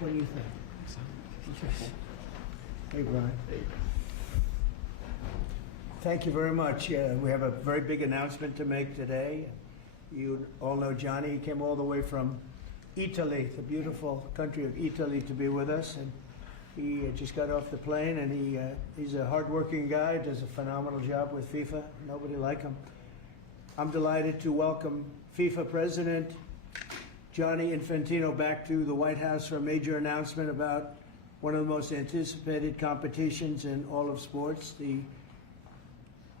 What do you think? Hey, Brian. Hey. Thank you very much. We have a very big announcement to make today. You all know Johnny. He came all the way from Italy, the beautiful country of Italy, to be with us. And he just got off the plane, and he's a hardworking guy, does a phenomenal job with FIFA. Nobody like him. I'm delighted to welcome FIFA President Gianni Infantino back to the White House for a major announcement about one of the most anticipated competitions in all of sports, the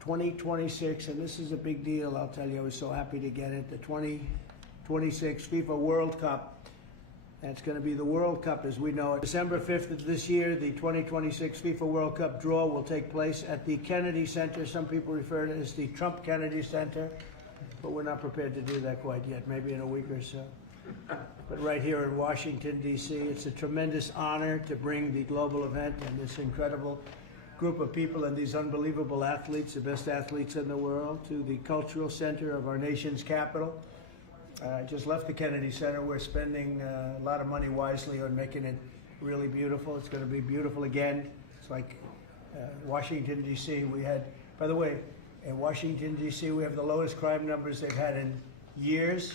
2026, and this is a big deal, I'll tell you. I was so happy to get it, the 2026 FIFA World Cup. And it's going to be the World Cup as we know it. December 5th of this year, the 2026 FIFA World Cup draw will take place at the Kennedy Center. Some people refer to it as the Trump Kennedy Center, but we're not prepared to do that quite yet, maybe in a week or so. But right here in Washington, D.C., it's a tremendous honor to bring the global event and this incredible group of people and these unbelievable athletes, the best athletes in the world, to the cultural center of our nation's capital. I just left the Kennedy Center. We're spending a lot of money wisely on making it really beautiful. It's going to be beautiful again. It's like Washington, D.C. We had, by the way, in Washington, D.C., we have the lowest crime numbers they've had in years.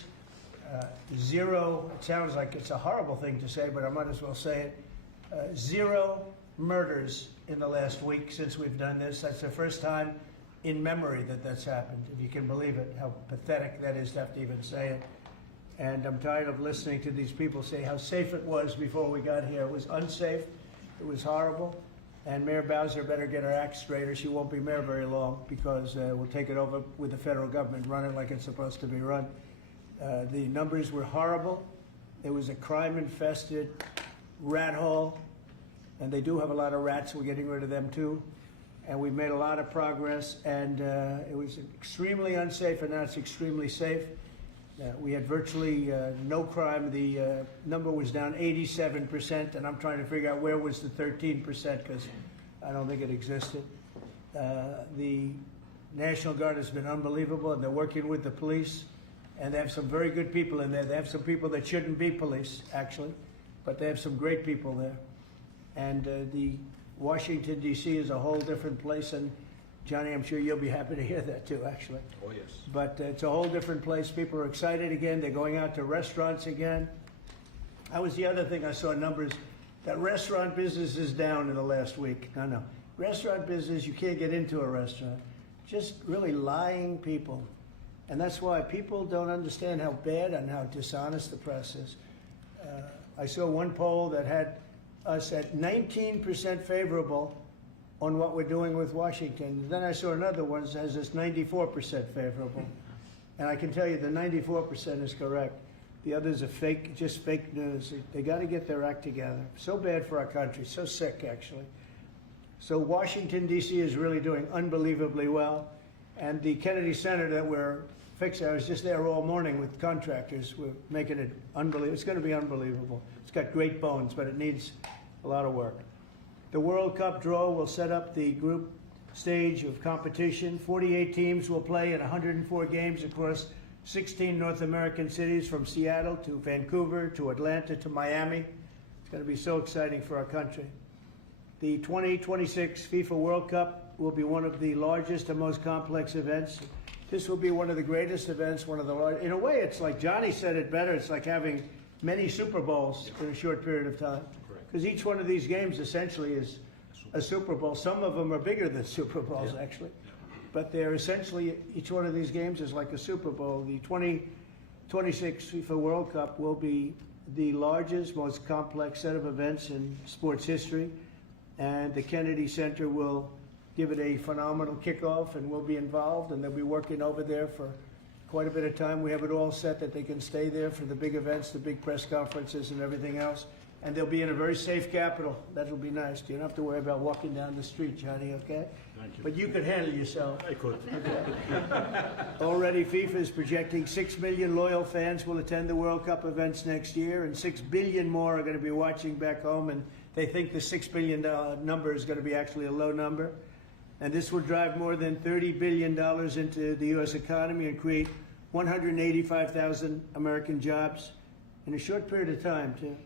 Zero, it sounds like it's a horrible thing to say, but I might as well say it. Zero murders in the last week since we've done this. That's the first time in memory that that's happened, if you can believe it, how pathetic that is to have to even say it. And I'm tired of listening to these people say how safe it was before we got here. It was unsafe. It was horrible. And Mayor Bowser better get her act straight or she won't be mayor very long, because we'll take it over with the federal government, run it like it's supposed to be run. The numbers were horrible. It was a crime-infested rat hole, and they do have a lot of rats. We're getting rid of them too. And we've made a lot of progress, and it was extremely unsafe, and now it's extremely safe. We had virtually no crime. The number was down 87%, and I'm trying to figure out where was the 13%, because I don't think it existed. The National Guard has been unbelievable, and they're working with the police. And they have some very good people in there. They have some people that shouldn't be police, actually, but they have some great people there. And the Washington, D.C. is a whole different place. And Johnny, I'm sure you'll be happy to hear that too, actually. Oh, yes. But it's a whole different place. People are excited again. They're going out to restaurants again. That was the other thing I saw numbers, that restaurant business is down in the last week. No. Restaurant business, you can't get into a restaurant. Just really lying people. And that's why people don't understand how bad and how dishonest the press is. I saw one poll that had us at 19% favorable on what we're doing with Washington. Then I saw another one that has us 94% favorable. And I can tell you the 94% is correct. The others are fake, just fake news. They got to get their act together. So bad for our country, so sick actually. So Washington, D.C. is really doing unbelievably well. And the Kennedy Center that we're fixing, I was just there all morning with contractors. We're making it unbelievable. It's going to be unbelievable. It's got great bones, but it needs a lot of work. The World Cup draw will set up the group stage of competition. 48 teams will play in 104 games across 16 North American cities, from Seattle to Vancouver to Atlanta to Miami. It's going to be so exciting for our country. The 2026 FIFA World Cup will be one of the largest and most complex events. This will be one of the greatest events, one of the largest. In a way, it's like Johnny said it better. It's like having many Super Bowls in a short period of time. Because each one of these games essentially is a Super Bowl. Some of them are bigger than Super Bowls, actually. But they're essentially, each one of these games is like a Super Bowl. The 2026 FIFA World Cup will be the largest, most complex set of events in sports history. And the Kennedy Center will give it a phenomenal kickoff, and we'll be involved, and they'll be working over there for quite a bit of time. We have it all set that they can stay there for the big events, the big press conferences and everything else. And they'll be in a very safe capital. That'll be nice. You don't have to worry about walking down the street, Johnny, okay? Thank you. But you could handle yourself. I could. Okay. Already FIFA is projecting 6 million loyal fans will attend the World Cup events next year, and 6 billion more are going to be watching back home, and they think the $6 billion number is going to be actually a low number. And this will drive more than $30 billion into the U.S. economy and create 185,000 American jobs in a short period of time, too.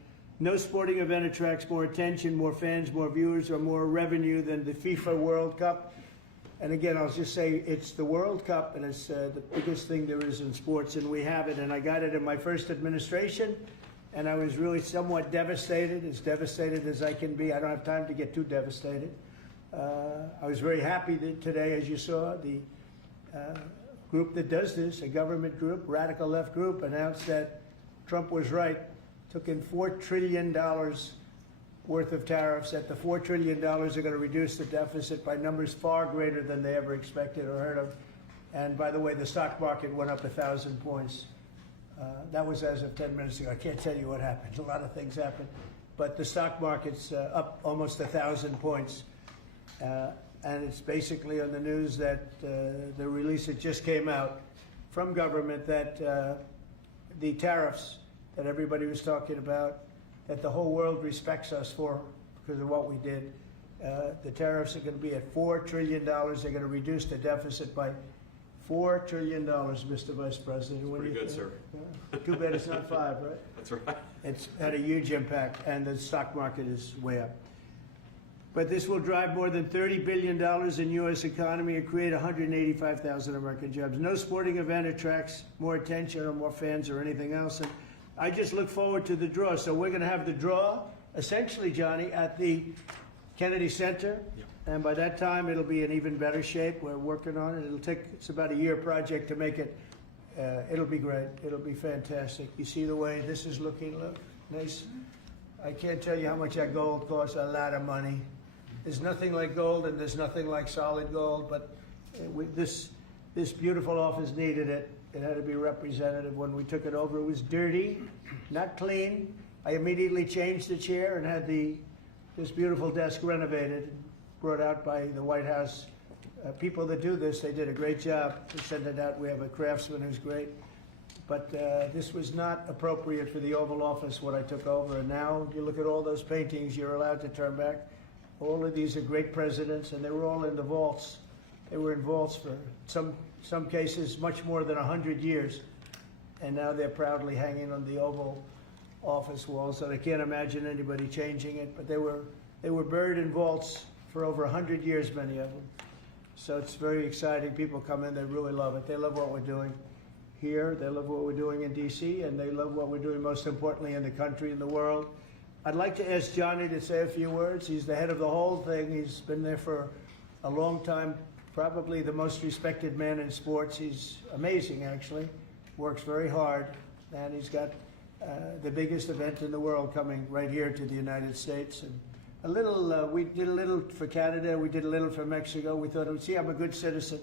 No sporting event attracts more attention, more fans, more viewers, or more revenue than the FIFA World Cup. And again, I'll just say it's the World Cup, and it's the biggest thing there is in sports, and we have it. And I got it in my first administration, and I was really somewhat devastated, as devastated as I can be. I don't have time to get too devastated. I was very happy that today, as you saw, the group that does this, a government group, radical left group, announced that Trump was right. Took in $4 trillion worth of tariffs. That the $4 trillion are going to reduce the deficit by numbers far greater than they ever expected or heard of. And by the way, the stock market went up 1,000 points. That was as of 10 minutes ago. I can't tell you what happened. A lot of things happened. But the stock market's up almost 1,000 points. And it's basically on the news that the release that just came out from government that the tariffs that everybody was talking about, that the whole world respects us for because of what we did. The tariffs are going to be at $4 trillion. They're going to reduce the deficit by $4 trillion, Mr. Vice President. Pretty good, sir. Too bad it's not 5, right? That's right. It's had a huge impact, and the stock market is way up. But this will drive more than $30 billion in U.S. economy and create 185,000 American jobs. No sporting event attracts more attention or more fans or anything else. And I just look forward to the draw. So we're going to have the draw, essentially, Johnny, at the Kennedy Center. Yep. And by that time, it'll be in even better shape. We're working on it. It's about a year project to make it. It'll be great. It'll be fantastic. You see the way this is looking? Look, nice. I can't tell you how much that gold costs. A lot of money. There's nothing like gold, and there's nothing like solid gold. But this beautiful office needed it. It had to be representative. When we took it over, it was dirty, not clean. I immediately changed the chair and had this beautiful desk renovated, brought out by the White House. People that do this, they did a great job to send it out. We have a craftsman who's great. But this was not appropriate for the Oval Office when I took over. And now you look at all those paintings you're allowed to turn back. All of these are great presidents, and they were all in the vaults. They were in vaults for some cases much more than 100 years, and now they're proudly hanging on the Oval Office walls. And I can't imagine anybody changing it. But they were buried in vaults for over 100 years, many of them. So it's very exciting. People come in, they really love it. They love what we're doing here. They love what we're doing in D.C., and they love what we're doing, most importantly, in the country and the world. I'd like to ask Johnny to say a few words. He's the head of the whole thing. He's been there for a long time. Probably the most respected man in sports. He's amazing, actually. Works very hard, and he's got the biggest event in the world coming right here to the United States. And a little, we did a little for Canada. We did a little for Mexico. We thought, see, I'm a good citizen.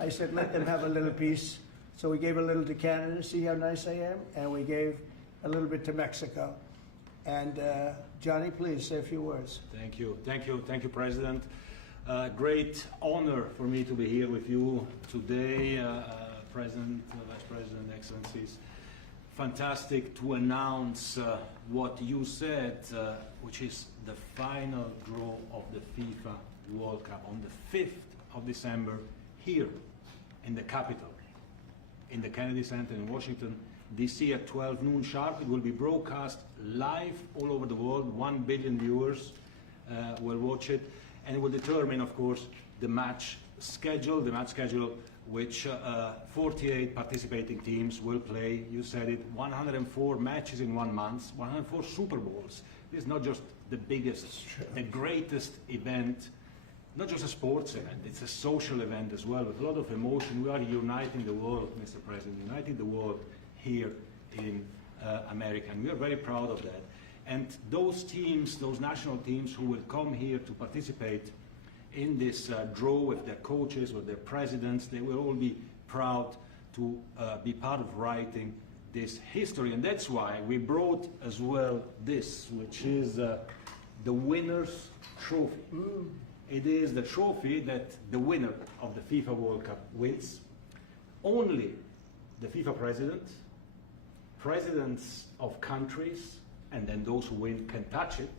I said, let them have a little piece. So we gave a little to Canada. See how nice I am? And we gave a little bit to Mexico. And Johnny, please say a few words. Thank you, President. Great honor for me to be here with you today, President, Vice President, Excellencies. Fantastic to announce what you said, which is the final draw of the FIFA World Cup on the 5th of December here in the capital, in the Kennedy Center in Washington, D.C. at 12 noon sharp. It will be broadcast live all over the world. 1 billion viewers will watch it. And it will determine, of course, the match schedule, which 48 participating teams will play. You said it, 104 matches in 1 month, 104 Super Bowls. This is not just the biggest, the greatest event, not just a sports event, it's a social event as well, with a lot of emotion. We are uniting the world, Mr. President, uniting the world here in America, and we are very proud of that. And those teams, those national teams who will come here to participate in this draw with their coaches, with their presidents, they will all be proud to be part of writing this history. And that's why we brought as well this, which is the winner's trophy. It is the trophy that the winner of the FIFA World Cup wins. Only the FIFA presidents of countries, and then those who win can touch it,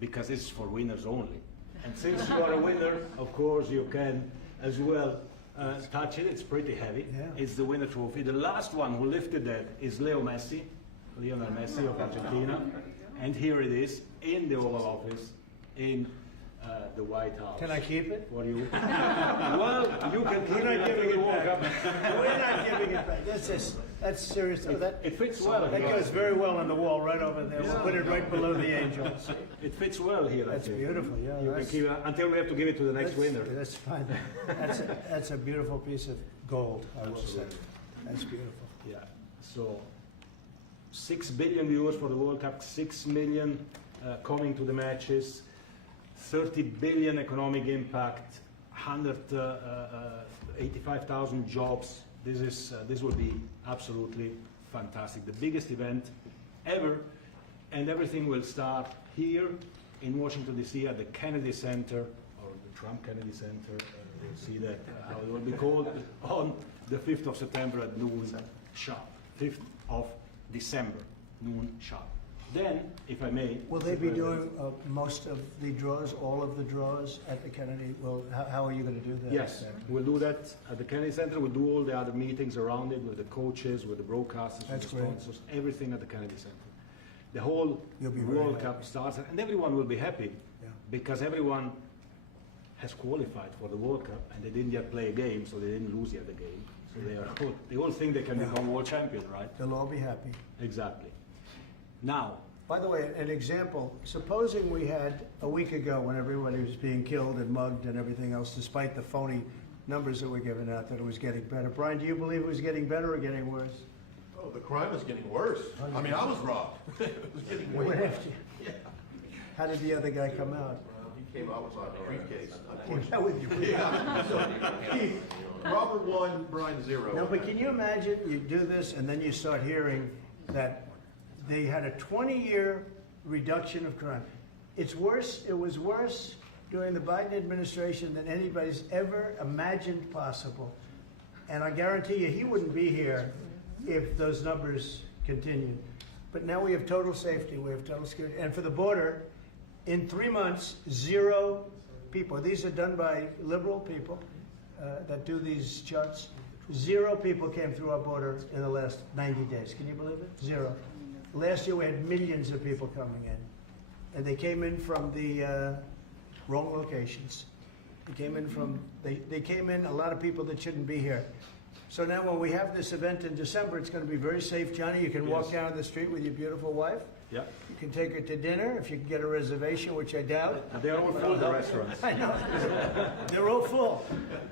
because it's for winners only. And since you are a winner, of course, you can as well touch it. It's pretty heavy. Yeah. It's the winner trophy. The last one who lifted that is Lionel Messi of Argentina. And here it is in the Oval Office in the White House. Can I keep it? What do you? Well, you can keep We're it not until giving the it World back. Cup. We're not giving it back. That's serious. Oh, It fits well. that here. goes very well on the wall right over there. We'll put it right below the angels. It fits well here. I That's think. beautiful, yeah. You can keep it until we have to give it to the next winner. That's fine. That's a beautiful piece of gold, I will say. Absolutely. That's beautiful. Yeah. So 6 billion viewers for the World Cup, 6 million coming to the matches, 30 billion economic impact, 185,000 jobs. This will be absolutely fantastic. The biggest event ever, and everything will start here in Washington D.C. at the Kennedy Center, or the Trump Kennedy Center. We'll see that how it will be called on the 5th of September at noon sharp. 5th of December, noon sharp. Then, if I may, Will they Mr. be President, doing most of the draws, all of the draws at the Kennedy? Well, how are you going to do that? Yes, we'll do that at the Kennedy Center. We'll do all the other meetings around it with the coaches, with the broadcasters, with That's the great. sponsors, everything at the Kennedy Center. The whole You'll be very World happy. Cup starts, and everyone will be happy Yeah. because everyone has qualified for the World Cup, and they didn't yet play a game, so they didn't lose yet the game. So they all think they can Yeah. become world champion, right? They'll all be happy. Exactly. Now, By the way, an example, supposing we had a week ago when everybody was being killed and mugged and everything else, despite the phony numbers that were given out, that it was getting better. Brian, do you believe it was getting better or getting worse? Oh, the crime is getting worse. I mean, I was robbed. It was getting way What worse. after- How did the other guy come out? Well, he came out with a briefcase. Yeah, with you. Yeah, so, Robert 1, Brian 0. No, but can you imagine, you do this and then you start hearing that they had a 20-year reduction of crime. It was worse during the Biden administration than anybody's ever imagined possible. And I guarantee you, he wouldn't be here if those numbers continued. But now we have total safety, we have total security. And for the border, in 3 months, 0 people. These are done by liberal people that do these charts. 0 people came through our border in the last 90 days. Can you believe it? 0. Last year we had millions of people coming in. And they came in from the wrong locations. They came in a lot of people that shouldn't be here. So now when we have this event in December, it's going to be very safe. Johnny, you can walk Yes. down the street with your beautiful wife. yeah, You can take her to dinner if you can get a reservation, which I doubt. and they are all full, the restaurants. I know. They're all full.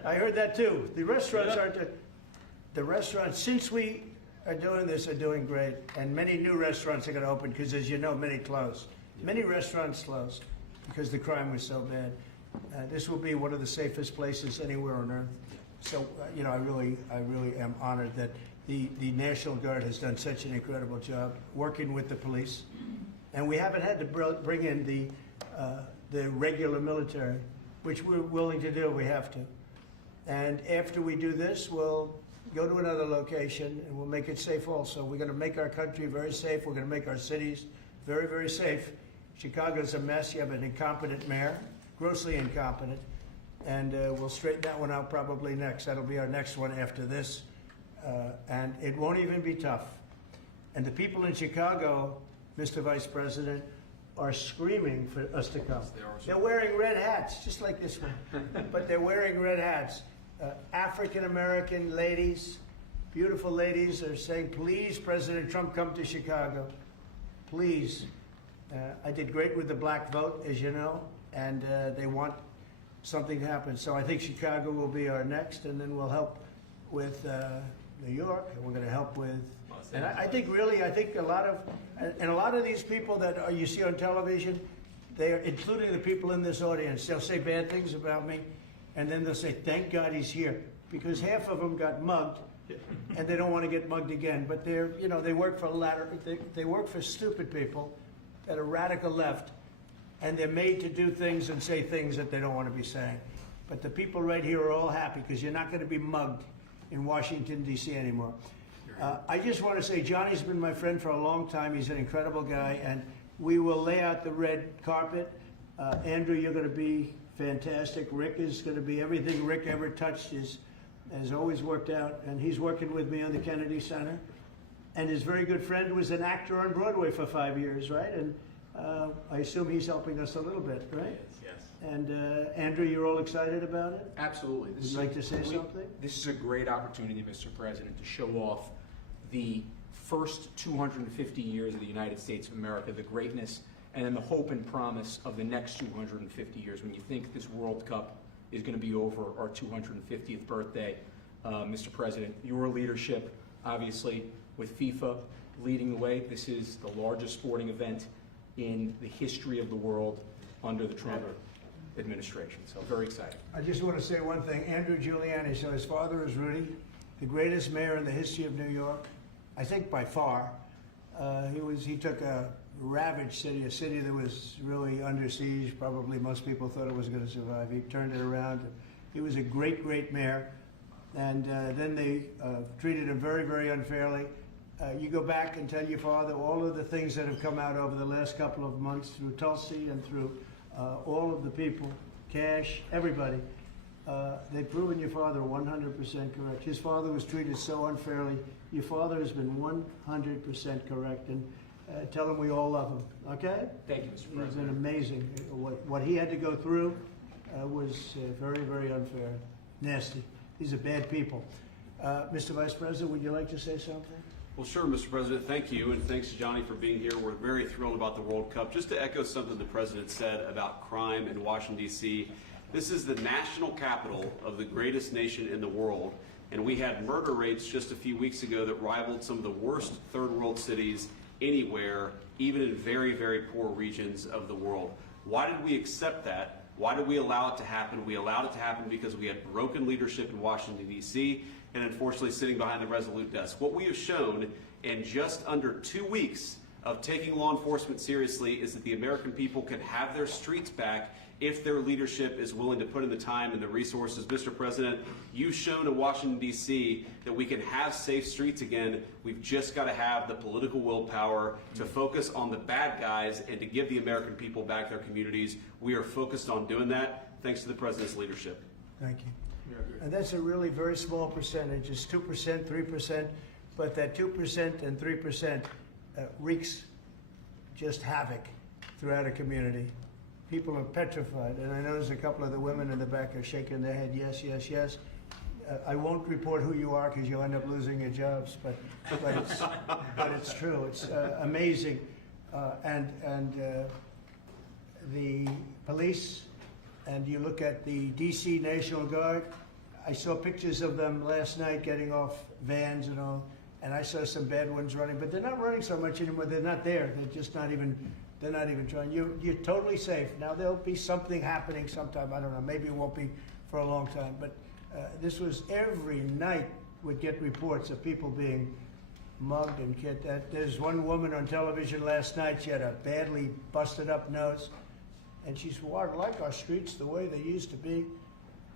I heard that too. The restaurants aren't, the restaurants, since we are doing this, are doing great. And many new restaurants are going to open because, as you know, many closed. Many restaurants closed because the crime was so bad. This will be one of the safest places anywhere on earth. So, you know, I really am honored that the National Guard has done such an incredible job working with the police. And we haven't had to bring in the regular military, which we're willing to do. We have to. And after we do this, we'll go to another location and we'll make it safe also. We're going to make our country very safe. We're going to make our cities very, very safe. Chicago's a mess. You have an incompetent mayor, grossly incompetent. And we'll straighten that one out probably next. That'll be our next one after this. And it won't even be tough. And the people in Chicago, Mr. Vice President, are screaming for us to come. They're wearing red hats, just like this one. But they're wearing red hats. African-American ladies, beautiful ladies, are saying, please, President Trump, come to Chicago. Please. I did great with the black vote, as you know, and they want something to happen. So I think Chicago will be our next, and then we'll help with New York, and we're going to help with, and I think a lot of these people that you see on television, they're, including the people in this audience, they'll say bad things about me, and then they'll say, thank God he's here, because half of them got mugged, and they don't want to get mugged again. But they're, you know, they work for stupid people that are radical left, and they're made to do things and say things that they don't want to be saying. But the people right here are all happy because you're not going to be mugged in Washington, D.C. anymore. I just want to say Johnny's been my friend for a long time. He's an incredible guy, and we will lay out the red carpet. Andrew, you're going to be fantastic. Rick is going to be everything Rick ever touched has always worked out, and he's working with me on the Kennedy Center. And his very good friend was an actor on Broadway for 5 years, right? I assume he's helping us a little bit, right? Yes. And Andrew, you're all excited about it? Absolutely. Would you like to say something? This is a great opportunity, Mr. President, to show off the first 250 years of the United States of America, the greatness, and then the hope and promise of the next 250 years. When you think this World Cup is going to be over our 250th birthday, Mr. President, your leadership, obviously, with FIFA leading the way, this is the largest sporting event in the history of the world under the Trump administration. So very exciting. I just want to say one thing. Andrew Giuliani, so his father is Rudy, the greatest mayor in the history of New York, I think by far. He took a ravaged city, a city that was really under siege. Probably most people thought it was going to survive. He turned it around. He was a great, great mayor. And then they treated him very, very unfairly. You go back and tell your father all of the things that have come out over the last couple of months through Tulsi and through all of the people, Cash, everybody. They've proven your father 100% correct. His father was treated so unfairly. Your father has been 100% correct. And tell him we all love him, okay? Thank you, Mr. He's been President. amazing. What he had to go through was very, very unfair, nasty. These are bad people. Mr. Vice President, would you like to say something? Well, sure, Mr. President. Thank you, and thanks to Johnny for being here. We're very thrilled about the World Cup. Just to echo something the President said about crime in Washington, D.C., this is the national capital of the greatest nation in the world, and we had murder rates just a few weeks ago that rivaled some of the worst third world cities anywhere, even in very, very poor regions of the world. Why did we accept that? Why did we allow it to happen? We allowed it to happen because we had broken leadership in Washington, D.C., and unfortunately sitting behind the Resolute desk. What we have shown in just under 2 weeks of taking law enforcement seriously is that the American people can have their streets back if their leadership is willing to put in the time and the resources. Mr. President, you've shown in Washington, D.C. that we can have safe streets again. We've just got to have the political willpower to focus on the bad guys and to give the American people back their communities. We are focused on doing that thanks to the President's leadership. Thank you. And that's a really very small percentage. It's 2%, 3%, but that 2% and 3% wreaks just havoc throughout a community. People are petrified, and I notice a couple of the women in the back are shaking their head, yes, yes, yes. I won't report who you are because you'll end up losing your jobs, but it's true. It's amazing. And the police, and you look at the D.C. National Guard, I saw pictures of them last night getting off vans and all, and I saw some bad ones running, but they're not running so much anymore. They're not there. They're just not even, they're not even trying. You're totally safe. Now, there'll be something happening sometime. I don't know. Maybe it won't be for a long time, but this was every night would get reports of people being mugged and killed. There's one woman on television last night. She had a badly busted up nose, and she's well, I like our streets the way they used to be,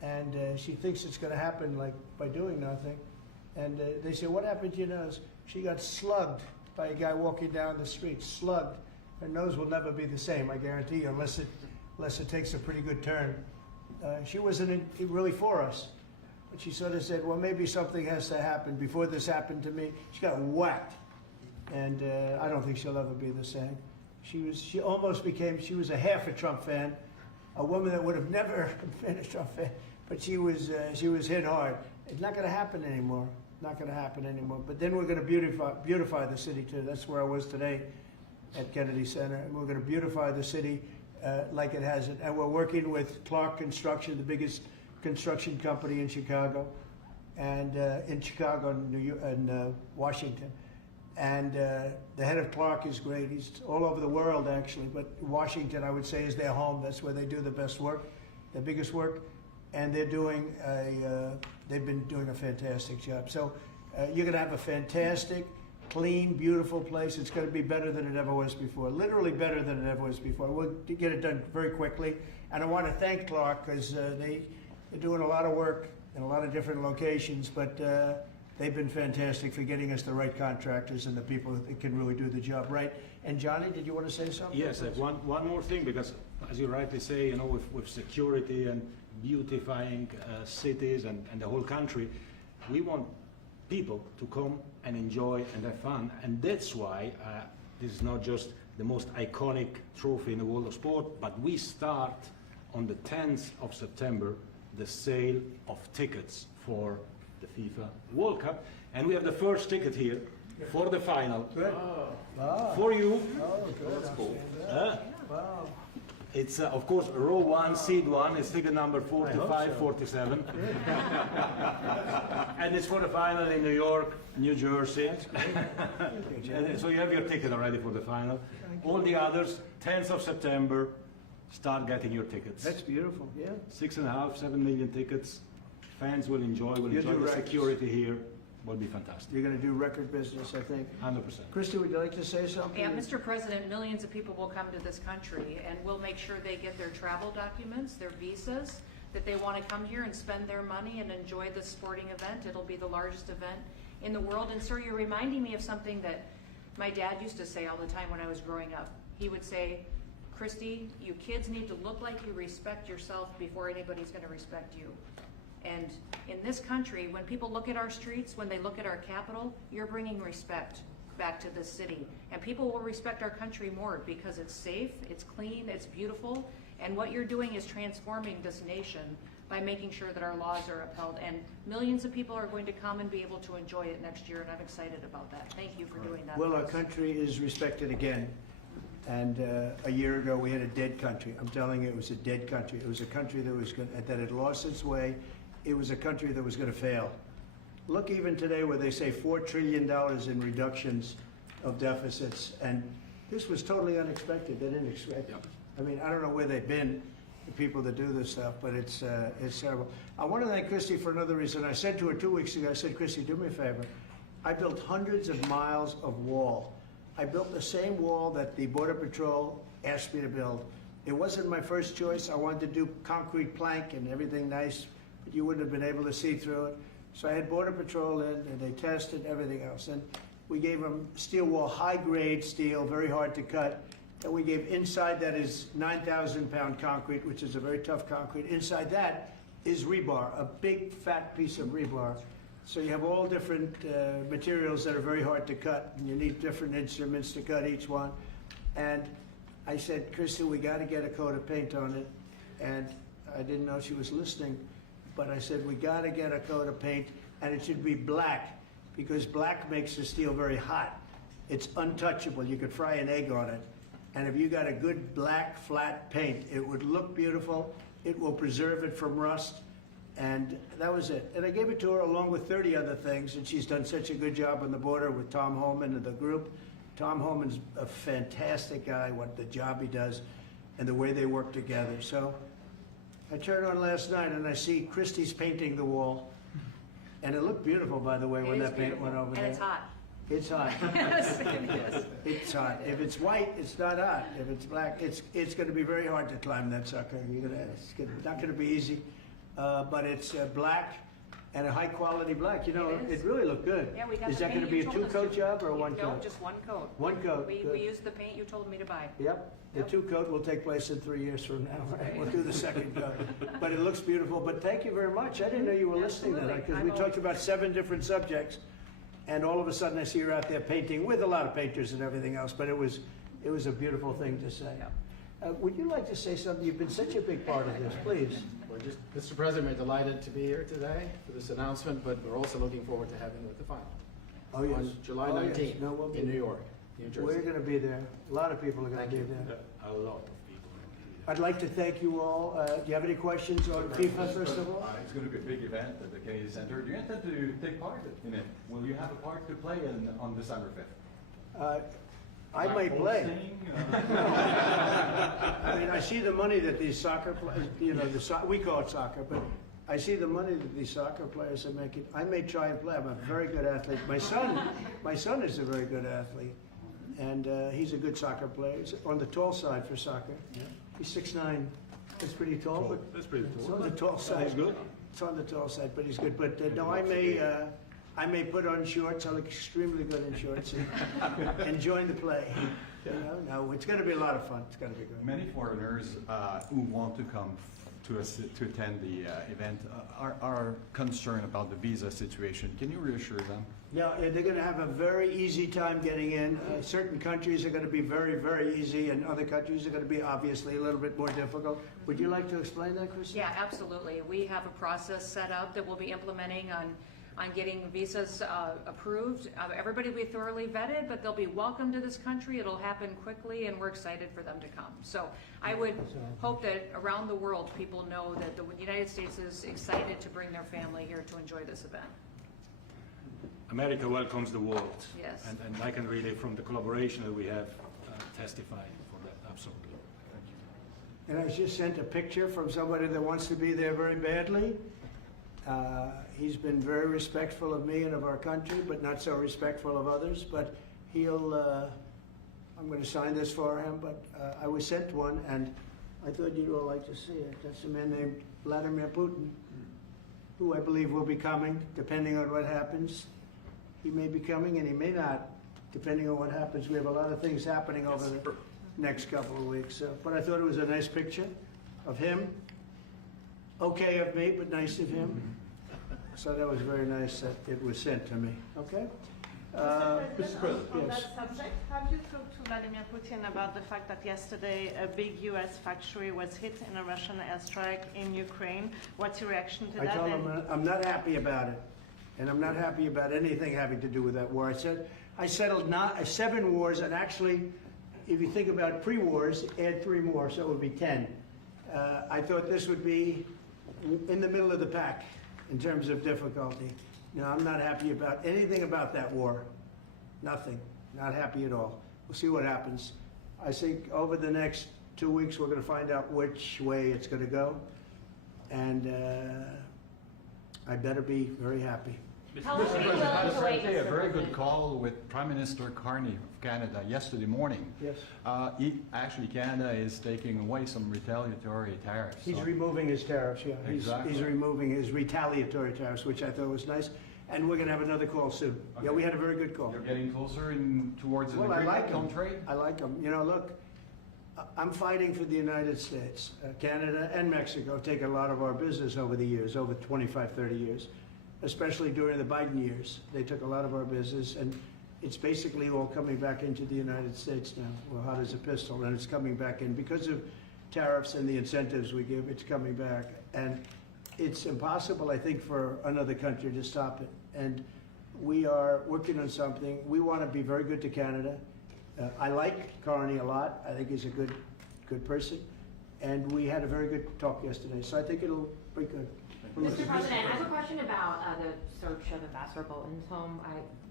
and she thinks it's going to happen like by doing nothing. And they say, what happened to your nose? She got slugged by a guy walking down the street. Slugged. Her nose will never be the same, I guarantee you, unless it takes a pretty good turn. She wasn't really for us. But she sort of said, well, maybe something has to happen. Before this happened to me, she got whacked. And I don't think she'll ever be the same. She almost became, she was a half a Trump fan, a woman that would have never been a Trump fan, but she was hit hard. It's not going to happen anymore. Not going to happen anymore. But then we're going to beautify the city too. That's where I was today at Kennedy Center. And we're going to beautify the city like it hasn't. And we're working with Clark Construction, the biggest construction company in Chicago, and in Washington. And the head of Clark is great. He's all over the world, actually, but Washington, I would say, is their home. That's where they do the best work, the biggest work, and they've been doing a fantastic job. So you're going to have a fantastic, clean, beautiful place. It's going to be better than it ever was before, literally better than it ever was before. We'll get it done very quickly, and I want to thank Clark because they're doing a lot of work in a lot of different locations, but they've been fantastic for getting us the right contractors and the people that can really do the job right. And Johnny, did you want to say something? Yes, one more thing, because as you rightly say, you know, with security and beautifying cities and the whole country, we want people to come and enjoy and have fun, and that's why this is not just the most iconic trophy in the world of sport. But we start on the 10th of September the sale of tickets for the FIFA World Cup. And we have the first ticket here for the final. Good. Wow. For you. Oh, good. That's cool. Wow. It's, of course, row 1, seat 1. It's ticket number 45, so. 47. And it's for the final in New York, New Jersey. And so you have your ticket already for the final. All the others, 10th of September, start getting your tickets. That's beautiful, yeah. 6.5, 7 million tickets. Fans will enjoy You the do records. security here. Will be fantastic. You're going to do record business, I think. 100%. Christy, would you like to say something? Yeah, Mr. President, millions of people will come to this country, and we'll make sure they get their travel documents, their visas, that they want to come here and spend their money and enjoy this sporting event. It'll be the largest event in the world. And sir, you're reminding me of something that my dad used to say all the time when I was growing up. He would say, Christy, you kids need to look like you respect yourself before anybody's going to respect you. And in this country, when people look at our streets, when they look at our capital, you're bringing respect back to this city. And people will respect our country more because it's safe, it's clean, it's beautiful. And what you're doing is transforming this nation by making sure that our laws are upheld. And millions of people are going to come and be able to enjoy it next year, and I'm excited about that. Thank you for doing that. Well, for our us. country is respected again. And a year ago, we had a dead country. I'm telling you, it was a dead country. It was a country that had lost its way. It was a country that was going to fail. Look even today where they say $4 trillion in reductions of deficits, and this was totally unexpected. They didn't expect it. I mean, I don't know where they've been, the people that do this stuff, but it's terrible. I want to thank Christy for another reason. I said to her 2 weeks ago, I said, Christy, do me a favor. I built hundreds of miles of wall. I built the same wall that the Border Patrol asked me to build. It wasn't my first choice. I wanted to do concrete plank and everything nice, but you wouldn't have been able to see through it. So I had Border Patrol in, and they tested everything else. And we gave them steel wall, high-grade steel, very hard to cut. And we gave inside that is 9,000-pound concrete, which is a very tough concrete. Inside that is rebar, a big, fat piece of rebar. So you have all different materials that are very hard to cut, and you need different instruments to cut each one. And I said, Christy, we got to get a coat of paint on it. And I didn't know she was listening. But I said, we got to get a coat of paint, and it should be black, because black makes the steel very hot. It's untouchable. You could fry an egg on it. And if you got a good black, flat paint, it would look beautiful. It will preserve it from rust. And that was it. And I gave it to her along with 30 other things, and she's done such a good job on the border with Tom Holman and the group. Tom Holman's a fantastic guy, what the job he does, and the way they work together. So I turned on last night and I see Christie's painting the wall. And it looked beautiful, by the way, when It is that paint beautiful, went over and there. it's hot. It's hot. Yes, it is. It's hot. If it's white, it's not hot. If it's black, it's going to be very hard to climb that sucker. It's not going to be easy. But it's black and a high quality black. You know, It is. it really looked good. Yeah, we got Is the that going paint to be you a told us two-coat to. job or a one No, coat? just one coat. One coat. We Good. used the paint you told me to buy. Yep. The Yep. two-coat will take place in 3 years from now. Right. We'll do the second coat. But it looks beautiful. But thank you very much. I didn't know you were listening to that, Absolutely. because we I'm talked about 7 different subjects, and all of a sudden I see her out there painting with a lot of painters and everything else. But it was a beautiful thing to say. Yep. Would you like to say something? You've been such a big part of this. Please. We're just, Mr. President, we're delighted to be here today for this announcement, but we're also looking forward to having you at the final. Oh, yes. On July Oh, yes. 19th No, we'll be in New there. York, New Jersey. We're going to be there. A lot of people are going to Thank be you. there. A lot of people. I'd like to thank you all. Do you have any questions on FIFA, first of all? It's going to be a big event at the Kennedy Center. Do you intend to take part in it? Will you have a part to play on December 5th? I may play. Hosting, I mean, I see the money that these soccer players, you know, we call it soccer, but I see the money that these soccer players are making. I may try and play. I'm a very good athlete. My son is a very good athlete, and he's a good soccer player. He's on the tall side for soccer. He's 6'9". That's pretty tall, but That's pretty it's cool. on the tall side. He's good. It's on the tall side, but he's good. But no, I may put on shorts. I look extremely good in shorts and join the play. You know, no, it's going to be a lot of fun. It's going to be good. Many foreigners who want to come to attend the event are concerned about the visa situation. Can you reassure them? Yeah, they're going to have a very easy time getting in. Certain countries are going to be very, very easy, and other countries are going to be obviously a little bit more difficult. Would you like to explain that, Christine? Yeah, absolutely. We have a process set up that we'll be implementing on getting visas approved. Everybody will be thoroughly vetted, but they'll be welcome to this country. It'll happen quickly, and we're excited for them to come. So I would hope that around the world people know that the United States is excited to bring their family here to enjoy this event. America welcomes the world. Yes. And I can really, from the collaboration that we have, testify for that, absolutely. And I just sent a picture from somebody that wants to be there very badly. He's been very respectful of me and of our country, but not so respectful of others. But I'm going to sign this for him, but I was sent one, and I thought you'd all like to see it. That's a man named Vladimir Putin, who I believe will be coming, depending on what happens. He may be coming, and he may not, depending on what happens. We have a lot of things happening over the next couple of weeks. But I thought it was a nice picture of him. Okay of me, but nice of him. So that was very nice that it was sent to me. Okay? Mr. President. On Yes. that subject, have you talked to Vladimir Putin about the fact that yesterday a big U.S. factory was hit in a Russian airstrike in Ukraine? What's your reaction to I that? told him I'm not happy about it, and I'm not happy about anything having to do with that war. I settled 7 wars, and actually, if you think about pre-wars, add 3 more, so it would be 10. I thought this would be in the middle of the pack in terms of difficulty. No, I'm not happy about anything about that war. Nothing. Not happy at all. We'll see what happens. I think over the next 2 weeks, we're going to find out which way it's going to go. And I better be very happy. How long are you willing I had to wait, frankly a Mr. very good President? call with Prime Minister Carney of Canada yesterday morning. Yes. Actually, Canada is taking away some retaliatory tariffs. He's so- removing his tariffs, yeah. Exactly. He's removing his retaliatory tariffs, which I thought was nice. And we're going to have another call soon. Yeah, we had a very good call. You're getting closer towards an Well, I agreement like on him. trade? I like him. You know, look, I'm fighting for the United States. Canada and Mexico take a lot of our business over the years, over 25, 30 years, especially during the Biden years. They took a lot of our business, and it's basically all coming back into the United States now. Well, hot as a pistol, and it's coming back in. Because of tariffs and the incentives we give, it's coming back. And it's impossible, I think, for another country to stop it. And we are working on something. We want to be very good to Canada. I like Carney a lot. I think he's a good person. And we had a very good talk yesterday. So I think it'll be good. Mr. President, I have a question about the search of Ambassador Bolton's home.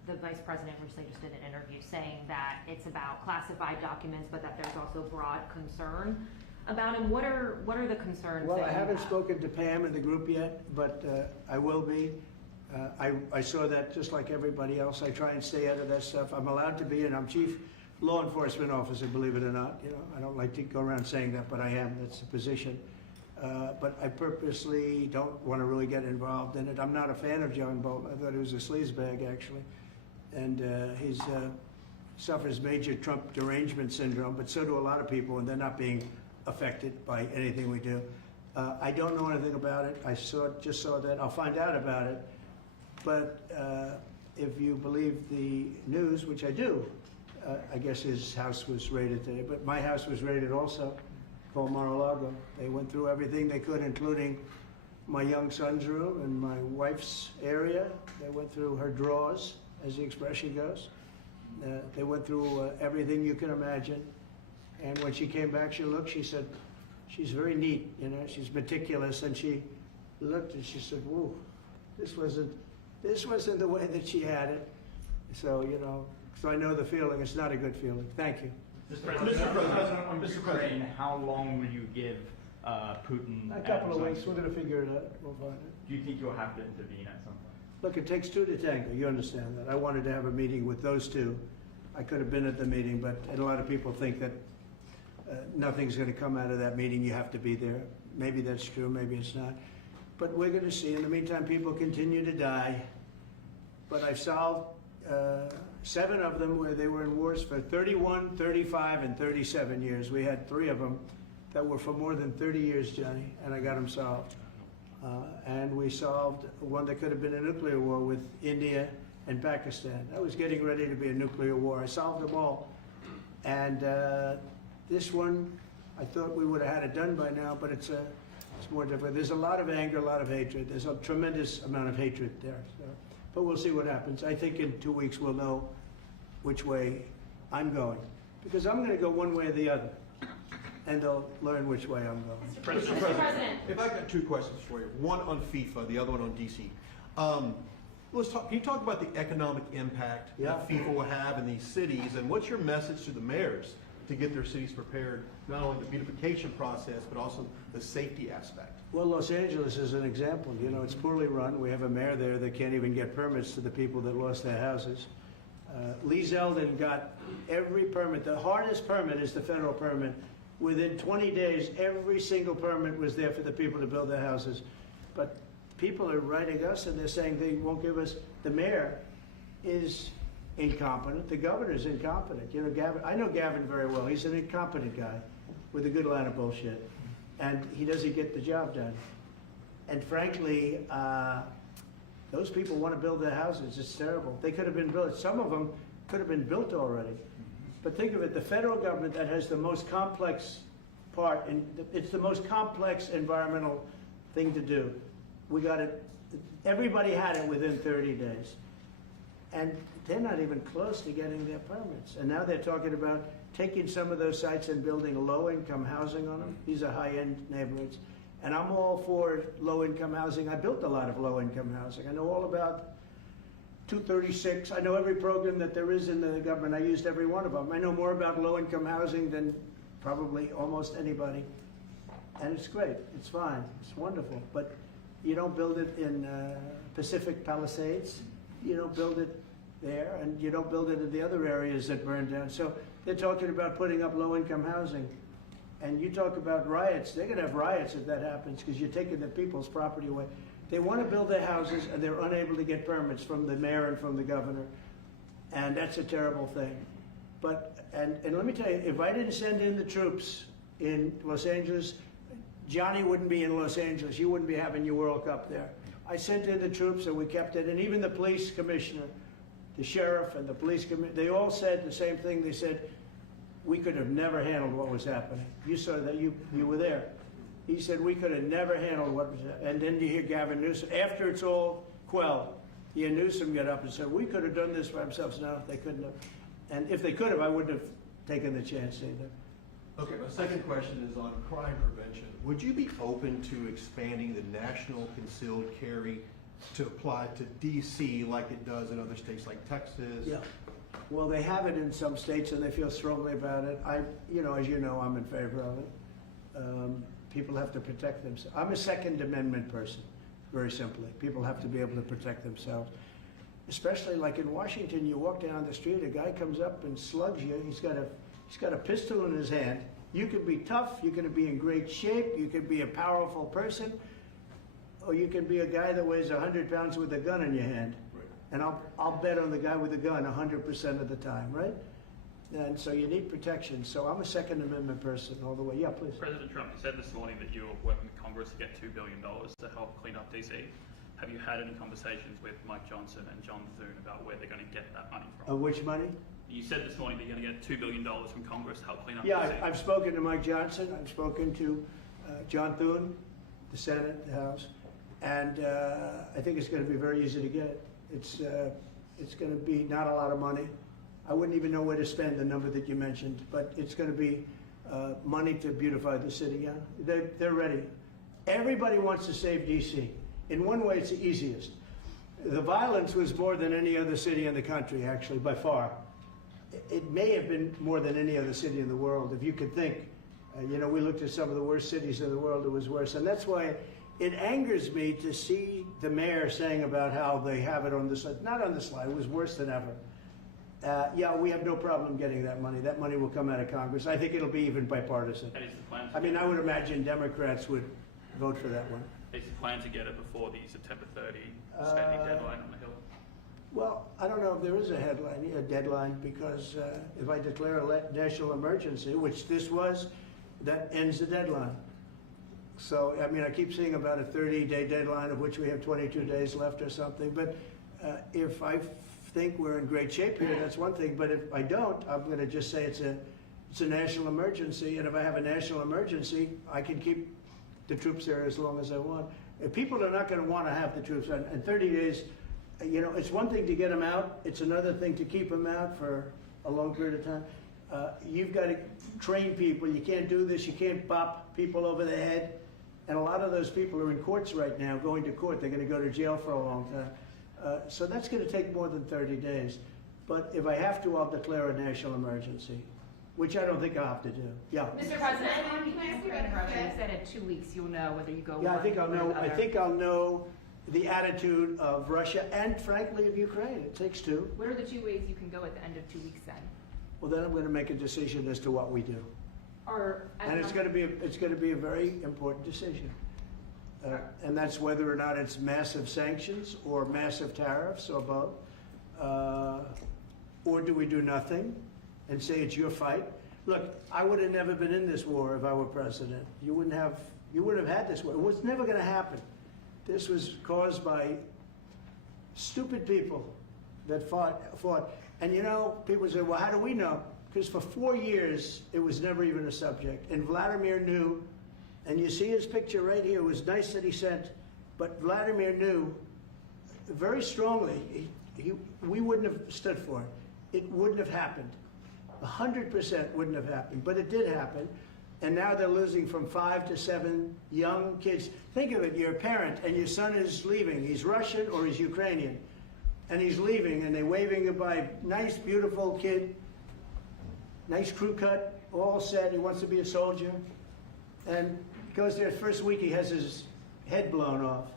The Vice President recently just did an interview saying that it's about classified documents, but that there's also broad concern about him. What are the concerns? Well, that I you haven't have? spoken to Pam in the group yet, but I will be. I saw that just like everybody else. I try and stay out of that stuff. I'm allowed to be, and I'm chief law enforcement officer, believe it or not. You know, I don't like to go around saying that, but I am. That's the position. But I purposely don't want to really get involved in it. I'm not a fan of John Bolton. I thought he was a sleazebag, actually. And he suffers major Trump derangement syndrome, but so do a lot of people, and they're not being affected by anything we do. I don't know anything about it. I just saw that. I'll find out about it. But if you believe the news, which I do, I guess his house was raided today. But my house was raided also, called Mar-a-Lago. They went through everything they could, including my young son's room and my wife's area. They went through her drawers, as the expression goes. They went through everything you can imagine. And when she came back, she said, she's very neat, you know, she's meticulous. And she looked and she said, whoa, this wasn't the way that she had it. So, you know, so I know the feeling. It's not a good feeling. Thank you. Mr. President, on Ukraine, how long will you give Putin? A couple of weeks. We're going to figure it out. We'll find it. Do you think you'll have to intervene at some point? Look, it takes 2 to tango. You understand that. I wanted to have a meeting with those 2. I could have been at the meeting, but a lot of people think that nothing's going to come out of that meeting. You have to be there. Maybe that's true. Maybe it's not. But we're going to see. In the meantime, people continue to die. But I've solved 7 of them where they were in wars for 31, 35, and 37 years. We had 3 of them that were for more than 30 years, Johnny, and I got them solved. And we solved one that could have been a nuclear war with India and Pakistan. That was getting ready to be a nuclear war. I solved them all. And this one, I thought we would have had it done by now, but it's more difficult. There's a lot of anger, a lot of hatred. There's a tremendous amount of hatred there. So, but we'll see what happens. I think in 2 weeks we'll know which way I'm going. Because I'm going to go one way or the other. And they'll learn which way I'm going. Mr. President, if I got two questions for you, one on FIFA, the other one on DC. Let's talk. Can you talk about the economic impact that FIFA will have in these cities, and what's your message to the mayors to get their cities prepared, not only the beautification process, but also the safety aspect? Well, Los Angeles is an example. You know, it's poorly run. We have a mayor there that can't even get permits to the people that lost their houses. Lee Zeldin got every permit. The hardest permit is the federal permit. Within 20 days, every single permit was there for the people to build their houses. But people are writing us and they're saying they won't give us. The mayor is incompetent. The governor's incompetent. You know, Gavin, I know Gavin very well. He's an incompetent guy with a good line of bullshit. And he doesn't get the job done. And frankly, those people want to build their houses. It's terrible. They could have been built. Some of them could have been built already. But think of it, the federal government that has the most complex part, and it's the most complex environmental thing to do. We got it, everybody had it within 30 days. And they're not even close to getting their permits. And now they're talking about taking some of those sites and building low-income housing on them. These are high-end neighborhoods. And I'm all for low-income housing. I built a lot of low-income housing. I know all about 236. I know every program that there is in the government. I used every one of them. I know more about low-income housing than probably almost anybody. And it's great. It's fine. It's wonderful. But you don't build it in Pacific Palisades. You don't build it there. And you don't build it in the other areas that burned down. So they're talking about putting up low-income housing. And you talk about riots. They're going to have riots if that happens because you're taking the people's property away. They want to build their houses, and they're unable to get permits from the mayor and from the governor. And that's a terrible thing. But, and let me tell you, if I didn't send in the troops in Los Angeles, Johnny wouldn't be in Los Angeles. You wouldn't be having your World Cup there. I sent in the troops, and we kept it. And even the police commissioner, the sheriff and the police commissioner, they all said the same thing. They said, we could have never handled what was happening. You saw that, you were there. He said, we could have never handled what was happening. And then you hear Gavin Newsom, after it's all quelled, you hear Newsom get up and say, we could have done this for ourselves. No, they couldn't have. And if they could have, I wouldn't have taken the chance either. Okay, my second question is on crime prevention. Would you be open to expanding the national concealed carry to apply to D.C. like it does in other states like Texas? Yeah. Well, they have it in some states and they feel strongly about it. As you know, I'm in favor of it. People have to protect themselves. I'm a Second Amendment person, very simply. People have to be able to protect themselves. Especially like in Washington, you walk down the street, a guy comes up and slugs you. He's got a pistol in his hand. You can be tough, you can be in great shape, you can be a powerful person, or you can be a guy that weighs 100 pounds with a gun in your hand. Right. And I'll bet on the guy with the gun 100% of the time, right? And so you need protection. So I'm a Second Amendment person all the way. Yeah, please. President Trump, you said this morning that you were working with Congress to get $2 billion to help clean up DC. Have you had any conversations with Mike Johnson and John Thune about where they're going to get that money from? Which money? You said this morning that you're going to get $2 billion from Congress to help clean up DC. Yeah, I've spoken to Mike Johnson. I've spoken to John Thune, the Senate, the House, and I think it's going to be very easy to get it. It's going to be not a lot of money. I wouldn't even know where to spend the number that you mentioned, but it's going to be money to beautify the city. Yeah, they're ready. Everybody wants to save D.C. In one way, it's the easiest. The violence was more than any other city in the country, actually, by far. It may have been more than any other city in the world, if you could think. We looked at some of the worst cities in the world, it was worse. And that's why it angers me to see the mayor saying about how they have it on the slide. Not on the slide, it was worse than ever. Yeah, we have no problem getting that money. That money will come out of Congress. I think it'll be even bipartisan. And is the plan I mean, I would imagine Democrats would vote for that one. Is the plan to get it before the September 30 spending deadline on the Hill? Well, I don't know if there is a deadline, because if I declare a national emergency, which this was, that ends the deadline. So, I mean, I keep seeing about a 30-day deadline, of which we have 22 days left or something. But if I think we're in great shape here, that's one thing. But if I don't, I'm going to just say it's a national emergency. And if I have a national emergency, I can keep the troops there as long as I want. If people are not going to want to have the troops, and 30 days, you know, it's one thing to get them out. It's another thing to keep them out for a long period of time. You've got to train people. You can't do this. You can't bop people over the head. And a lot of those people are in courts right now, going to court. They're going to go to jail for a long time. So that's going to take more than 30 days. But if I have to, I'll declare a national emergency, which I don't think I'll have to do. Yeah. Mr. President, You said in 2 weeks you'll know whether you go. Yeah, I one think I'll way or know. the I other. think I'll know the attitude of Russia and, frankly, of Ukraine. It takes two. What are the 2 ways you can go at the end of 2 weeks then? Well, then I'm going to make a decision as to what we do. Or And it's going to be a very important decision. And that's whether or not it's massive sanctions or massive tariffs or both. Or do we do nothing and say it's your fight? Look, I would have never been in this war if I were president. You wouldn't have had this war. It was never going to happen. This was caused by stupid people that fought. And you know, people say, well, how do we know? Because for 4 years, it was never even a subject. And Vladimir knew, and you see his picture right here. It was nice that he sent, but Vladimir knew very strongly we wouldn't have stood for it. It wouldn't have happened. 100% wouldn't have happened, but it did happen. And now they're losing from 5 to 7 young kids. Think of it, you're a parent and your son is leaving. He's Russian or he's Ukrainian. And he's leaving and they're waving goodbye. Nice, beautiful kid. Nice crew cut, all set. He wants to be a soldier. And goes there, first week he has his head blown off.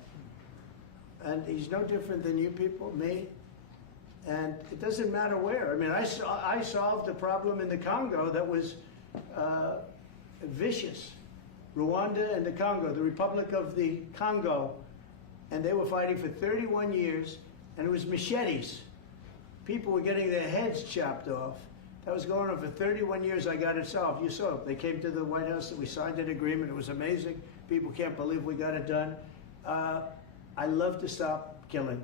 And he's no different than you people, me. And it doesn't matter where. I mean, I solved a problem in the Congo that was vicious. Rwanda and the Congo, the Republic of the Congo. And they were fighting for 31 years, and it was machetes. People were getting their heads chopped off. That was going on for 31 years. I got it solved. You saw it. They came to the White House and we signed an agreement. It was amazing. People can't believe we got it done. I love to stop killing.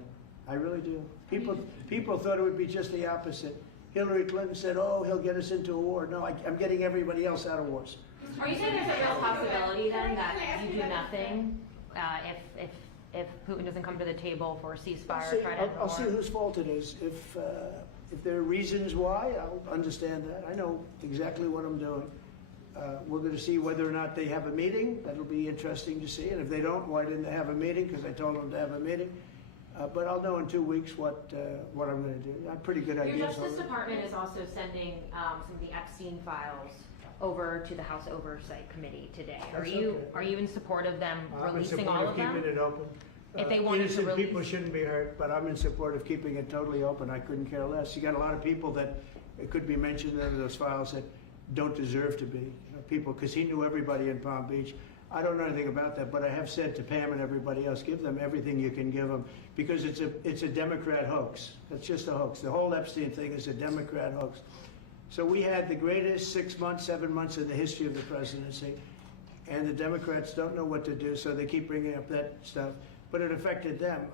I really do. People thought it would be just the opposite. Hillary Clinton said, oh, he'll get us into a war. No, I'm getting everybody else out of wars. Are you saying there's a real possibility then that you do nothing if Putin doesn't come to the table for a ceasefire or try to end the I'll see war? whose fault it is. If there are reasons why, I'll understand that. I know exactly what I'm doing. We're going to see whether or not they have a meeting. That'll be interesting to see. And if they don't, why didn't they have a meeting? Because I told them to have a meeting. But I'll know in 2 weeks what I'm going to do. I have pretty good ideas. Your Justice already. Department is also sending some of the Epstein files over to the House Oversight Committee today. Are That's you okay. are you in support of them I'm in releasing support all of of them? keeping it open. If they wanted to Innocent release, people shouldn't be hurt, but I'm in support of keeping it totally open. I couldn't care less. You got a lot of people that it could be mentioned in those files that don't deserve to be. People, because he knew everybody in Palm Beach. I don't know anything about that, but I have said to Pam and everybody else, give them everything you can give them, because it's a Democrat hoax. It's just a hoax. The whole Epstein thing is a Democrat hoax. So we had the greatest 6 months, 7 months in the history of the presidency, and the Democrats don't know what to do, so they keep bringing up that stuff. But it affected them.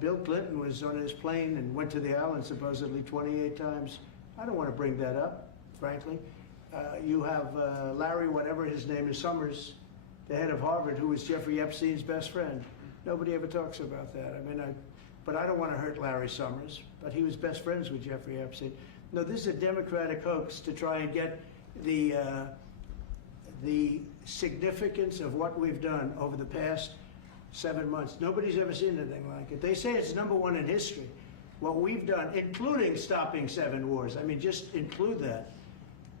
Bill Clinton was on his plane and went to the island supposedly 28 times. I don't want to bring that up, frankly. You have Larry, whatever his name is, Summers, the head of Harvard, who was Jeffrey Epstein's best friend. Nobody ever talks about that. I mean, but I don't want to hurt Larry Summers, but he was best friends with Jeffrey Epstein. No, this is a Democratic hoax to try and get the significance of what we've done over the past 7 months. Nobody's ever seen anything like it. They say it's #1 in history. What we've done, including stopping 7 wars. I mean, just include that.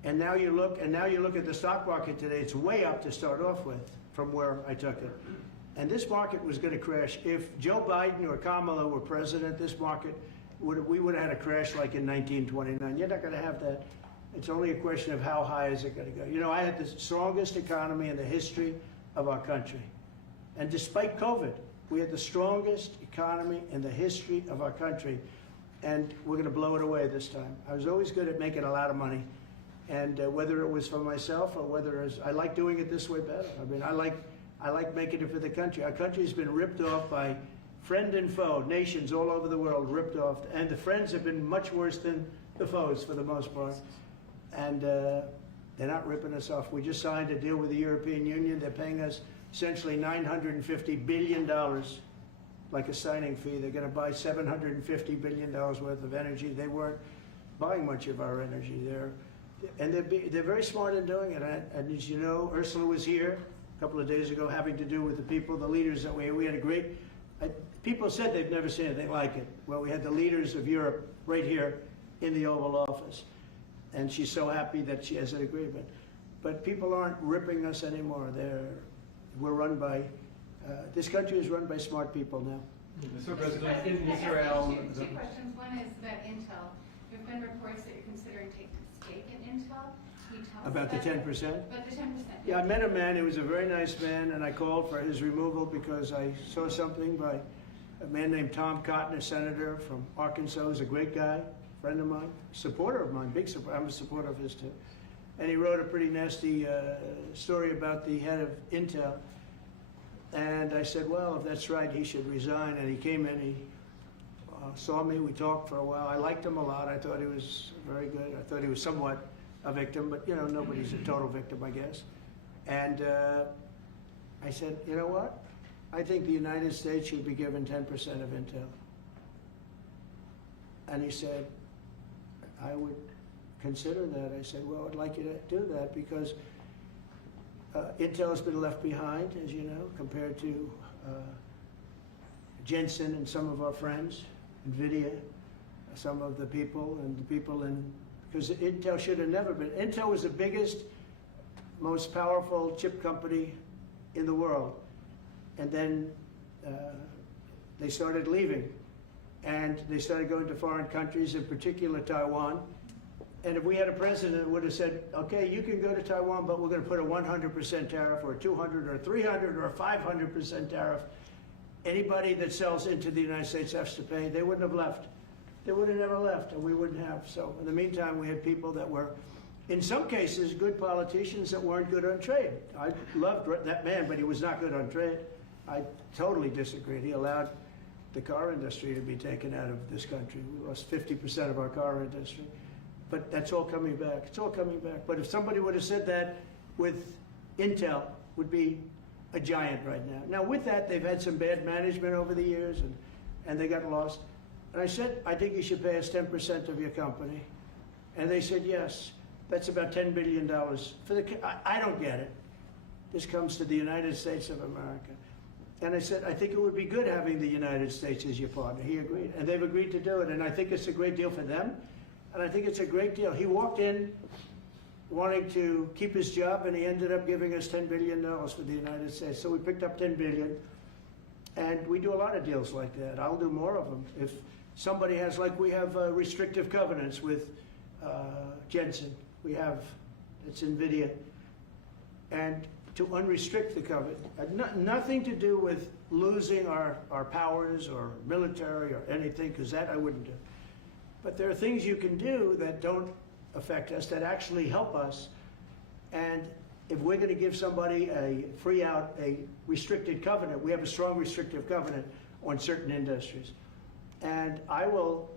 And now you look at the stock market today. It's way up to start off with from where I took it. And this market was going to crash. If Joe Biden or Kamala were president, this market we would have had a crash like in 1929. You're not going to have that. It's only a question of how high is it going to go. You know, I had the strongest economy in the history of our country. And despite COVID, we had the strongest economy in the history of our country. And we're going to blow it away this time. I was always good at making a lot of money. And whether it was for myself or whether it was, I like doing it this way better. I mean, I like making it for the country. Our country's been ripped off by friend and foe, nations all over the world ripped off. And the friends have been much worse than the foes for the most part. And they're not ripping us off. We just signed a deal with the European Union. They're paying us essentially $950 billion, like a signing fee. They're going to buy $750 billion worth of energy. They weren't buying much of our energy. They're very smart in doing it. And as you know, Ursula was here a couple of days ago having to do with the people, the leaders that we had a great, people said they've never seen anything like it. Well, we had the leaders of Europe right here in the Oval Office. And she's so happy that she has an agreement. But people aren't ripping us anymore. We're run by, this country is run by smart people now. Mr. President, in Israel... Two questions. One is about Intel. There have been reports that you're considering taking a stake in Intel. Can you tell us About the 10%? About the 10%. Yeah, I met a man, he was a very nice man, and I called for his removal because I saw something by a man named Tom Cotton, a senator from Arkansas. He's a great guy, friend of mine, supporter of mine, big supporter. I'm a supporter of his too. And he wrote a pretty nasty story about the head of Intel. And I said, well, if that's right, he should resign. And he came in, he saw me, we talked for a while. I liked him a lot. I thought he was very good. I thought he was somewhat a victim, but you know, nobody's a total victim, I guess. And I said, you know what? I think the United States should be given 10% of Intel. And he said, I would consider that. I said, well, I'd like you to do that because Intel has been left behind, as you know, compared to Jensen and some of our friends, NVIDIA, some of the people and the people in, because Intel should have never been. Intel was the biggest, most powerful chip company in the world. And then they started leaving. And they started going to foreign countries, in particular Taiwan. And if we had a president that would have said, okay, you can go to Taiwan, but we're going to put a 100% tariff or 200 or 300 or 500% tariff, anybody that sells into the United States has to pay. They wouldn't have left. They would have never left, and we wouldn't have. So in the meantime, we had people that were, in some cases, good politicians that weren't good on trade. I loved that man, but he was not good on trade. I totally disagreed. He allowed the car industry to be taken out of this country. We lost 50% of our car industry. But that's all coming back. It's all coming back. But if somebody would have said that with Intel, would be a giant right now. Now with that, they've had some bad management over the years and they got lost. And I said, I think you should pay us 10% of your company. And they said, yes, that's about $10 billion. I don't get it. This comes to the United States of America. And I said, I think it would be good having the United States as your partner. He agreed. And they've agreed to do it. And I think it's a great deal for them. And I think it's a great deal. He walked in wanting to keep his job, and he ended up giving us $10 billion for the United States. So we picked up $10 billion. And we do a lot of deals like that. I'll do more of them. If somebody has, like we have restrictive covenants with Jensen. We have, it's NVIDIA. And to unrestrict the covenant. Nothing to do with losing our powers or military or anything, because that I wouldn't do. But there are things you can do that don't affect us, that actually help us. And if we're going to give somebody a free out, a restricted covenant, we have a strong restrictive covenant on certain industries. And I will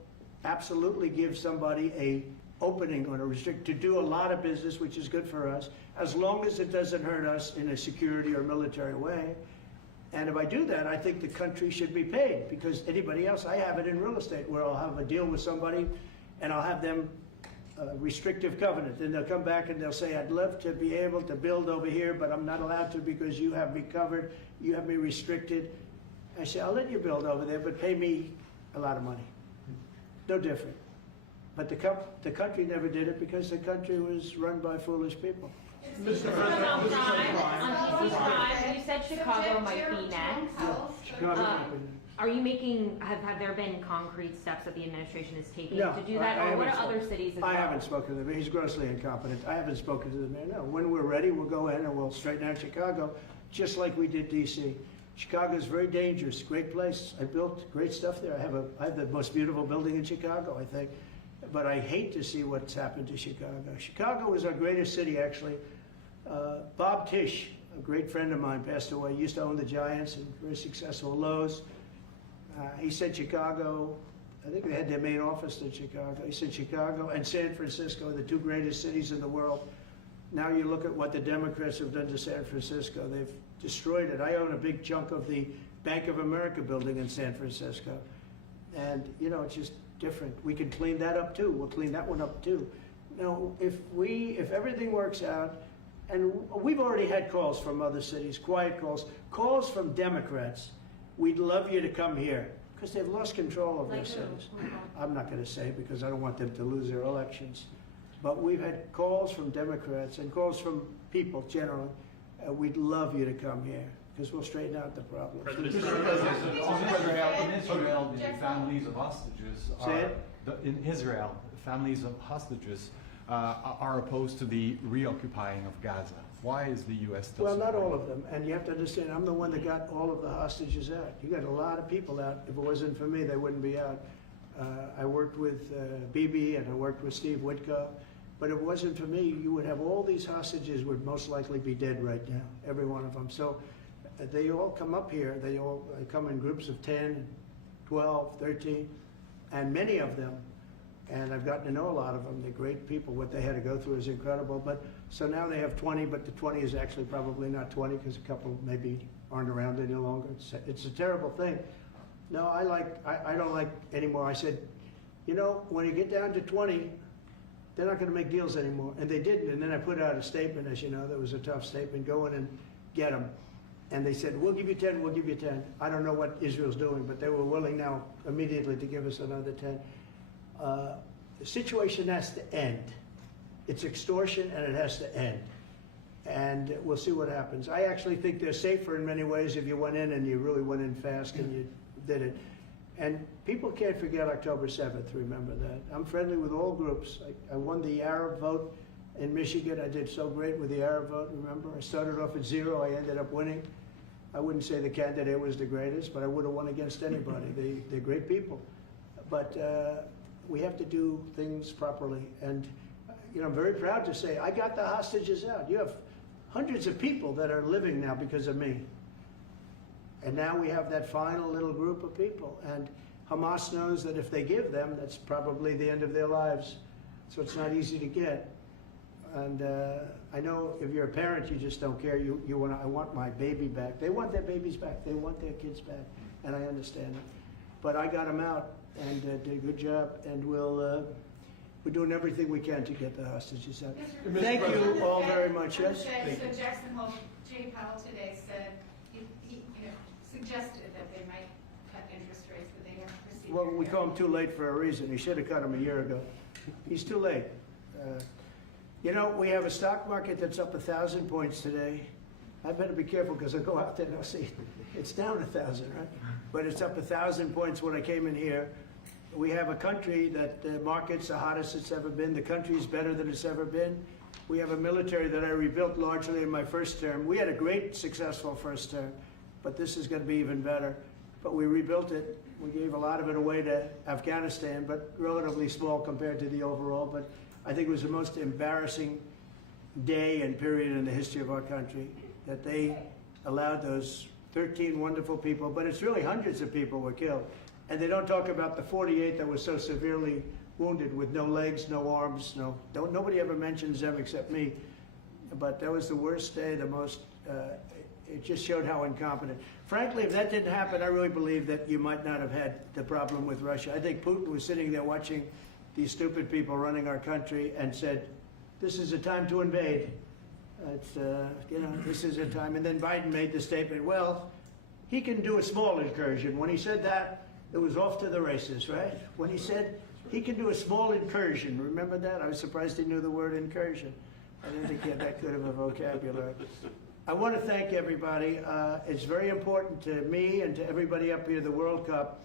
absolutely give somebody a opening on a restrict to do a lot of business, which is good for us, as long as it doesn't hurt us in a security or military way. And if I do that, I think the country should be paid, because anybody else, I have it in real estate where I'll have a deal with somebody and I'll have them restrictive covenant. Then they'll come back and they'll say, I'd love to be able to build over here, but I'm not allowed to because you have me covered, you have me restricted. I say, I'll let you build over there, but pay me a lot of money. No different. But the country never did it because the country was run by foolish people. Mr. President, on crime, you said Chicago might be next. Chicago might be next. Are you making, have there been concrete steps that the administration is taking No, to do that? I Or what haven't are other cities as well? I haven't spoken to the mayor. He's grossly incompetent. I haven't spoken to the mayor. No, when we're ready, we'll go in and we'll straighten out Chicago, just like we did D.C. Chicago is very dangerous, great place. I built great stuff there. I have the most beautiful building in Chicago, I think. but I hate to see what's happened to Chicago. Chicago was our greatest city, actually. Bob Tisch, a great friend of mine, passed away. He used to own the Giants and very successful Lowe's. He said Chicago, I think they had their main office in Chicago. He said Chicago and San Francisco are the two greatest cities in the world. Now you look at what the Democrats have done to San Francisco. They've destroyed it. I own a big chunk of the Bank of America building in San Francisco. And, you know, it's just different. We can clean that up too. We'll clean that one up too. You know, if everything works out, and we've already had calls from other cities, quiet calls from Democrats. We'd love you to come here because they've lost control of their cities. I'm not going to say because I don't want them to lose their elections. But we've had calls from Democrats and calls from people generally. We'd love you to come here because we'll straighten out the problem. In Israel, the families of hostages in Israel, families of hostages are opposed to the reoccupying of Gaza. Why is the U.S. still Well, not supporting all of them. And you have to understand, I'm the one that got all of the hostages out. You got a lot of people out. If it wasn't for me, they wouldn't be out. I worked with Bibi and I worked with Steve Witkoff. But if it wasn't for me, you would have all these hostages would most likely be dead right now, every one of them. So they all come up here. They come in groups of 10, 12, 13, and many of them, and I've gotten to know a lot of them. They're great people. What they had to go through is incredible. But so now they have 20, but the 20 is actually probably not 20 because a couple maybe aren't around any longer. It's a terrible thing. No, I don't like anymore. I said, you know, when you get down to 20, they're not going to make deals anymore. And they didn't. And then I put out a statement, as you know, that was a tough statement, go in and get them. And they said, we'll give you 10, we'll give you 10. I don't know what Israel's doing, but they were willing now immediately to give us another 10. The situation has to end. It's extortion and it has to end. And we'll see what happens. I actually think they're safer in many ways if you went in and you really went in fast and you did it. And people can't forget October 7th, remember that. I'm friendly with all groups. I won the Arab vote in Michigan. I did so great with the Arab vote, remember? I started off at 0, I ended up winning. I wouldn't say the candidate was the greatest, but I would have won against anybody. They're great people. But we have to do things properly. And you know, I'm very proud to say I got the hostages out. You have hundreds of people that are living now because of me. And now we have that final little group of people. And Hamas knows that if they give them, that's probably the end of their lives. So it's not easy to get. And I know if you're a parent, you just don't care. I want my baby back. They want their babies back. They want their kids back. And I understand it. But I got them out and did a good job. And we're doing everything we can to get the hostages out. Thank you all very much. Yes? So Jackson Hole, Jay Powell today said, he suggested that they might cut interest rates, but they haven't received. Well, we call him too late for a reason. He should have cut him a year ago. He's too late. You know, we have a stock market that's up 1,000 points today. I better be careful because I'll go out there and I'll see it's down 1,000, right? But it's up 1,000 points when I came in here. We have a country that the market's the hottest it's ever been. The country's better than it's ever been. We have a military that I rebuilt largely in my first term. We had a great, successful first term, but this is going to be even better. But we rebuilt it. We gave a lot of it away to Afghanistan, but relatively small compared to the overall. But I think it was the most embarrassing day and period in the history of our country that they allowed those 13 wonderful people, but it's really hundreds of people were killed. And they don't talk about the 48 that were so severely wounded with no legs, no arms, nobody ever mentions them except me. But that was the worst day, the most, it just showed how incompetent. Frankly, if that didn't happen, I really believe that you might not have had the problem with Russia. I think Putin was sitting there watching these stupid people running our country and said, this is a time to invade. It's, this is a time. And then Biden made the statement, well, he can do a small incursion. When he said that, it was off to the races, right? When he said he can do a small incursion, remember that? I was surprised he knew the word incursion. I didn't think he had that good of a vocabulary. I want to thank everybody. It's very important to me and to everybody up here, the World Cup.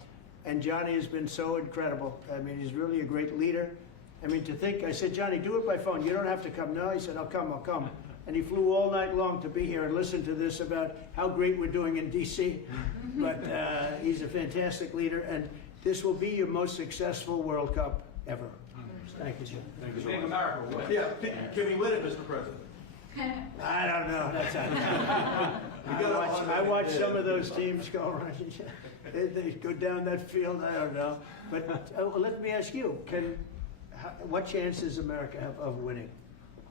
And Johnny has been so incredible. I mean, he's really a great leader. I mean, to think, I said, Johnny, do it by phone. You don't have to come. No, he said, I'll come. And he flew all night long to be here and listen to this about how great we're doing in D.C. But he's a fantastic leader, and this will be your most successful World Cup ever. Thank you, sir. Thank you so Make much. America win. Yeah, can we win it, Mr. President? I don't know. I watch some of those teams go around. They go down that field. I don't know. But let me ask you: what chance does America have of winning?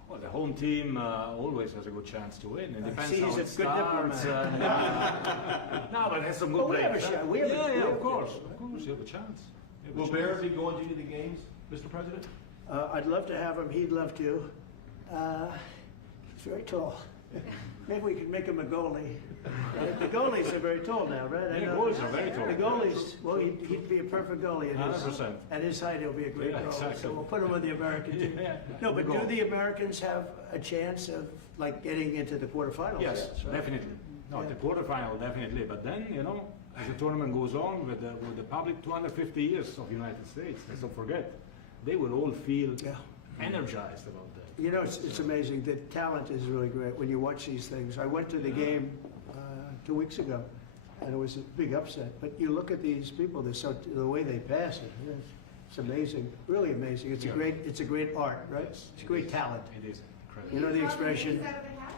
Well, the home team always has a good chance to win. It depends See, how he's it a good starts. diplomat. No, but there's some But good we have players. a shot. We Yeah, have a- we yeah, have of a course. chance. Of course, you have a chance. You have a Will chance. Bear be going to any of the games, Mr. President? I'd love to have him. He'd love to. He's very tall. Maybe we could make him a goalie. The goalies are very tall now, right? I Yeah, know. goalies are very tall. The goalies, well, he'd be a perfect goalie. At his, 100%. at his height, he'll be a great Yeah, goalie. exactly. So we'll put him on the American team. Yeah. No, but Good do goal. the Americans have a chance of like getting into the quarterfinals? Yes, right? definitely. No, Yeah. the quarterfinal, definitely. But then, as the tournament goes on with the public 250 years of United States, let's not forget, they will all feel Yeah. energized about that. It's amazing. The talent is really great when you watch these things. I went to the game 2 weeks ago, and it was a big upset. But you look at these people; the way they pass it. It's amazing, really amazing. It's a great art, right? Yes, It's a great talent. It is incredible. You know the expression. Will you draw the names out of the hat?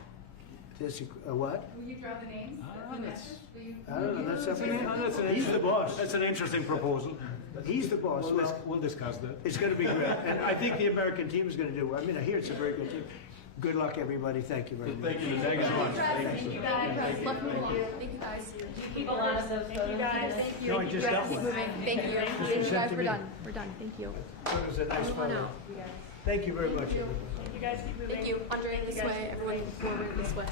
This a what? Will you draw the names of the matches? Will you? I don't know. That's up to That's him. an He's the boss. That's an interesting proposal. He's the boss. We'll discuss that. It's going to be great, and I think the American team is going to do well. I mean, I hear it's a very good team. Good luck, everybody. Thank you very much. Thank you. Thank you so much. Thank you guys. Love you. Thank you guys. Keep a lot of those Thank you guys. Thank you. No, I just got one. Thank you. Thank you guys. We're done. We're done. Thank you. It was a nice Everyone photo. out. Thank you very much. you. everybody. Thank you guys, keep moving. Thank you. Andre, this way. Everyone forward this way.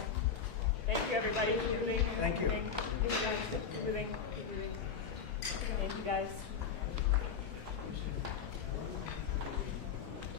Thank you, everybody, keep moving. Thank you. Thank you guys, keep moving. Thank you guys.